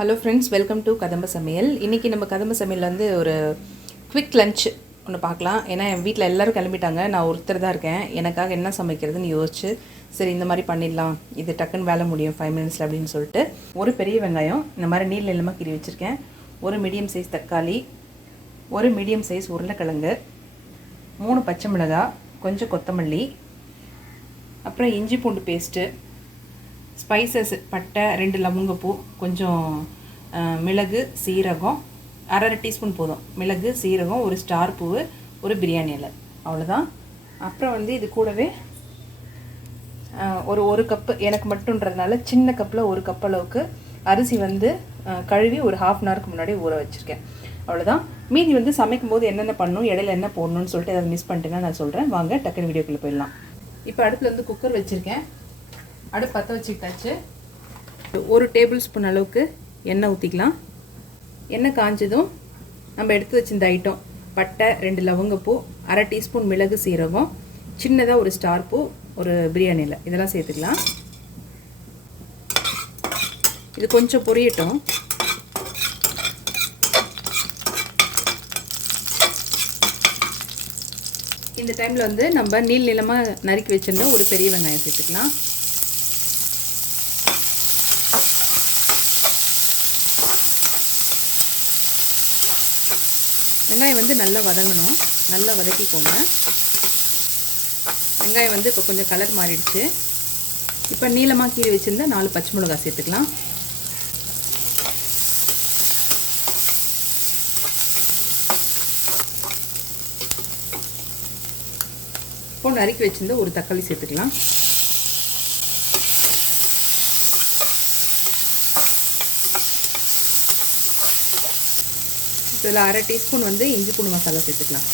Hello friends, welcome to கதம்ப சமையல். இன்றைக்கி நம்ம கதம்ப சமையல் வந்து ஒரு குவிக் லன்ச் ஒன்று பார்க்கலாம். ஏன்னா என் வீட்டில் எல்லோரும் கிளம்பிட்டாங்க, நான் ஒருத்தர் தான் இருக்கேன். எனக்காக என்ன சமைக்கிறதுன்னு யோசிச்சு சரி இந்த மாதிரி பண்ணிடலாம், இது டக்குன்னு வேலை முடியும் 5 மினிட்ஸில் அப்படின்னு சொல்லிட்டு ஒரு பெரிய வெங்காயம் இந்த மாதிரி நீள நீளமாக கீறி வச்சுருக்கேன். ஒரு மீடியம் சைஸ் தக்காளி, ஒரு மீடியம் சைஸ் உருளைக்கிழங்கு, 3 பச்சை மிளகாய், கொஞ்சம் கொத்தமல்லி, அப்புறம் இஞ்சி பூண்டு பேஸ்ட்டு, ஸ்பைசஸ் பட்டை 2 லவங்கப்பூ, கொஞ்சம் மிளகு சீரகம், 1/2 டீஸ்பூன் போதும் மிளகு சீரகம், ஒரு ஸ்டார் பூவு, ஒரு பிரியாணி இலை, அவ்வளோதான். அப்புறம் வந்து இது கூடவே ஒரு கப்பு எனக்கு மட்டுன்றதுனால சின்ன கப்பில் 1 கப் அளவுக்கு அரிசி வந்து கழுவி ஒரு ½ அன் ஹவருக்கு முன்னாடி ஊற வச்சுருக்கேன். அவ்வளோதான். மீதி வந்து சமைக்கும் போது என்னென்ன பண்ணணும், இடையில என்ன போடணும்னு சொல்லிட்டு அதை மிஸ் பண்ணிட்டேன்னா நான் சொல்கிறேன். வாங்க டக்குன்னு வீடியோக்குள்ளே போயிடலாம். இப்போ அடுப்பில் வந்து குக்கர் வச்சுருக்கேன். அடுப்பு பற்ற வச்சுக்கிட்டாச்சு. 1 டேபிள் ஸ்பூன் அளவுக்கு எண்ணெய் ஊற்றிக்கலாம். எண்ணெய் காஞ்சதும் நம்ம எடுத்து வச்சிருந்த ஐட்டம் பட்டை 2 லவங்கப்பூ, 1/2 டீஸ்பூன் மிளகு சீரகம், சின்னதாக ஒரு ஸ்டார் பூ, ஒரு பிரியாணி இலை, இதெல்லாம் சேர்த்துக்கலாம். இது கொஞ்சம் பொரியட்டும். இந்த டைமில் வந்து நம்ம நீளமாக நறுக்கி வச்சுருந்தோம் ஒரு பெரிய வெங்காயம் சேர்த்துக்கலாம். வெங்காயம் வந்து நல்லா வதங்கணும், நல்லா வதக்கிக்கோங்க. வெங்காயம் வந்து இப்போ கொஞ்சம் கலர் மாறிடுச்சு. இப்போ நீளமாக கீறி வச்சுருந்தா 4 பச்சை மிளகாய் சேர்த்துக்கலாம். இப்போ நறுக்கி வச்சுருந்தா ஒரு தக்காளி சேர்த்துக்கலாம். இதில் 1/2 டீஸ்பூன் வந்து இஞ்சி பூண்டு மசாலா சேர்த்துக்கலாம்.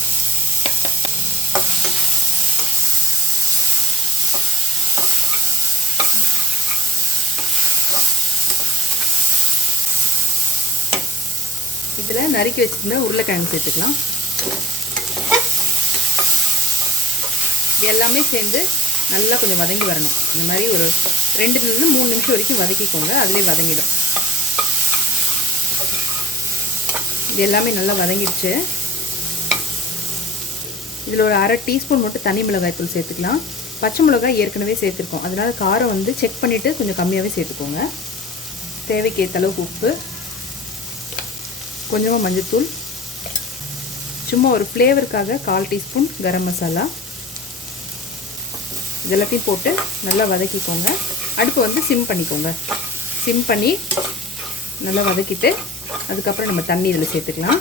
இதில் நறுக்கி வச்சுருந்த உருளைக்கிழங்கு சேர்த்துக்கலாம். எல்லாமே சேர்ந்து நல்லா கொஞ்சம் வதங்கி வரணும். இந்த மாதிரி ஒரு 2 to 3 நிமிஷம் வரைக்கும் வதக்கிக்கோங்க, அதிலே வதங்கிடும். இது எல்லாமே நல்லா வதங்கிடுச்சு. இதில் ஒரு 1/2 டீஸ்பூன் மட்டும் தனி மிளகாய் தூள் சேர்த்துக்கலாம். பச்சை மிளகாய் ஏற்கனவே சேர்த்துருக்கோம், அதனால் காரம் வந்து செக் பண்ணிவிட்டு கொஞ்சம் கம்மியாகவே சேர்த்துக்கோங்க. தேவைக்கு ஏற்ற அளவுக்கு உப்பு, கொஞ்சமாக மஞ்சள்தூள், சும்மா ஒரு ஃப்ளேவருக்காக 1/4 டீஸ்பூன் கரம் மசாலா, இதெல்லாத்தையும் போட்டு நல்லா வதக்கிக்கோங்க. அடுப்பை வந்து சிம் பண்ணிக்கோங்க. சிம் பண்ணி நல்லா வதக்கிட்டு அதுக்கப்புறம் நம்ம தண்ணி இதில் சேர்த்துக்கலாம்.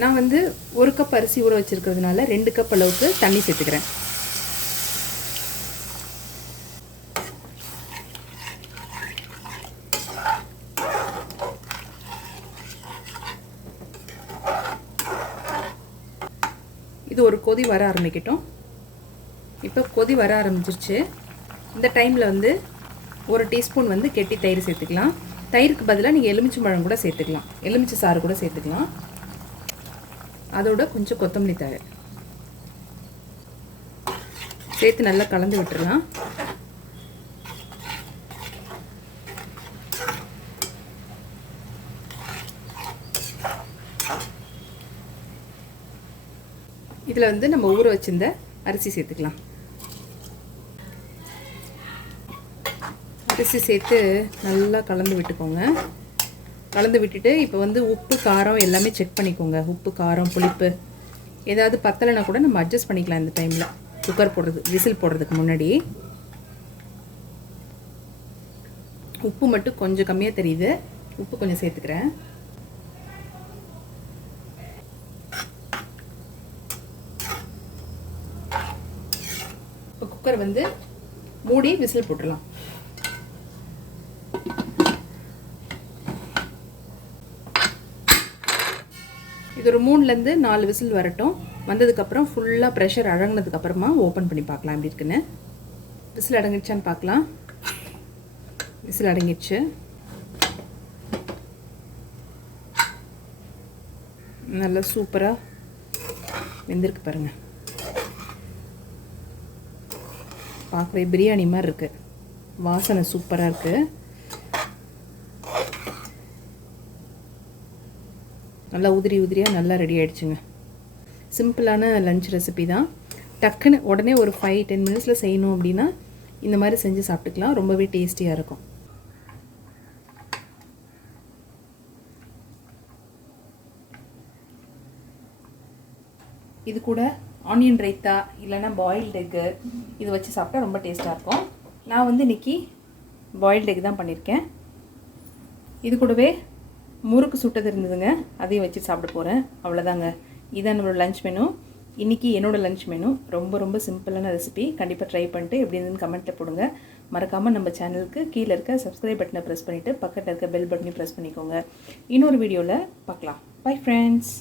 நான் வந்து 1 கப் அரிசி ஊற வச்சுருக்கிறதுனால 2 கப் அளவுக்கு தண்ணி சேர்த்துக்கிறேன். இது ஒரு கொதி வர ஆரம்பிக்கட்டும். இப்போ கொதி வர ஆரம்பிச்சிருச்சு. இந்த டைமில் வந்து 1 டீஸ்பூன் வந்து கெட்டி தயிர் சேர்த்துக்கலாம். தயிருக்கு பதிலாக நீங்கள் எலுமிச்சை பழம் கூட சேர்த்துக்கலாம், எலுமிச்சை சாறு கூட சேர்த்துக்கலாம். அதோட கொஞ்சம் கொத்தமல்லி தழை சேர்த்து நல்லா கலந்து விட்டுறலாம். இதில் வந்து நம்ம ஊற வச்சிருந்த அரிசி சேர்த்துக்கலாம். அரிசி சேர்த்து நல்லா கலந்து விட்டுக்கோங்க. கலந்து விட்டுட்டு இப்போ வந்து உப்பு காரம் எல்லாமே செக் பண்ணிக்கோங்க. உப்பு காரம் புளிப்பு ஏதாவது பத்தலைன்னா கூட நம்ம அட்ஜஸ்ட் பண்ணிக்கலாம். இந்த டைமில் குக்கர் போடுறது விசில் போடுறதுக்கு முன்னாடி உப்பு மட்டும் கொஞ்சம் கம்மியாக தெரியுது, உப்பு கொஞ்சம் சேர்த்துக்கிறேன். இப்போ குக்கர் வந்து மூடி விசில் போட்டுடலாம். இது ஒரு 3 to 4 விசில் வரட்டும். வந்ததுக்கப்புறம் ஃபுல்லாக ப்ரெஷர் அடங்கினதுக்கப்புறமா ஓப்பன் பண்ணி பார்க்கலாம் எப்படி இருக்குன்னு. விசில் அடங்கிடுச்சான்னு பார்க்கலாம். விசில் அடங்கிடுச்சு. நல்லா சூப்பராக வெந்திருக்கு பாருங்கள். பார்க்கவே பிரியாணி மாதிரி இருக்குது. வாசனை சூப்பராக இருக்குது. நல்லா உதிரியாக நல்லா ரெடி ஆகிடுச்சுங்க. சிம்பிளான லஞ்ச் ரெசிபி தான். டக்குன்னு உடனே ஒரு 5-10 மினிட்ஸில் செய்யணும் அப்படின்னா இந்த மாதிரி செஞ்சு சாப்பிட்டுக்கலாம். ரொம்பவே டேஸ்டியாக இருக்கும். இது கூட ஆனியன் ரைத்தா இல்லைன்னா பாயில்டு எக்கு இது வச்சு சாப்பிட்டா ரொம்ப டேஸ்ட்டாக இருக்கும். நான் வந்து இன்றைக்கி பாயில்டு எக் தான் பண்ணியிருக்கேன். இது கூடவே முறுக்கு சுட்டது இருந்ததுங்க, அதையும் வச்சு சாப்பிட போகிறேன். அவ்வளோதாங்க. இதான் நம்மளோட லஞ்ச் மெனு. இன்றைக்கி என்னோடய லஞ்ச் மெனு. ரொம்ப சிம்பிளான ரெசிபி. கண்டிப்பாக ட்ரை பண்ணிட்டு எப்படி இருந்துன்னு கமெண்ட்டில் போடுங்க. மறக்காமல் நம்ம சேனலுக்கு கீழே இருக்க சப்ஸ்கிரைப் பட்டனை ப்ரெஸ் பண்ணிவிட்டு பக்கத்தில் இருக்க பெல் பட்டனையும் ப்ரெஸ் பண்ணிக்கோங்க. இன்னொரு வீடியோவில் பார்க்கலாம். Bye friends.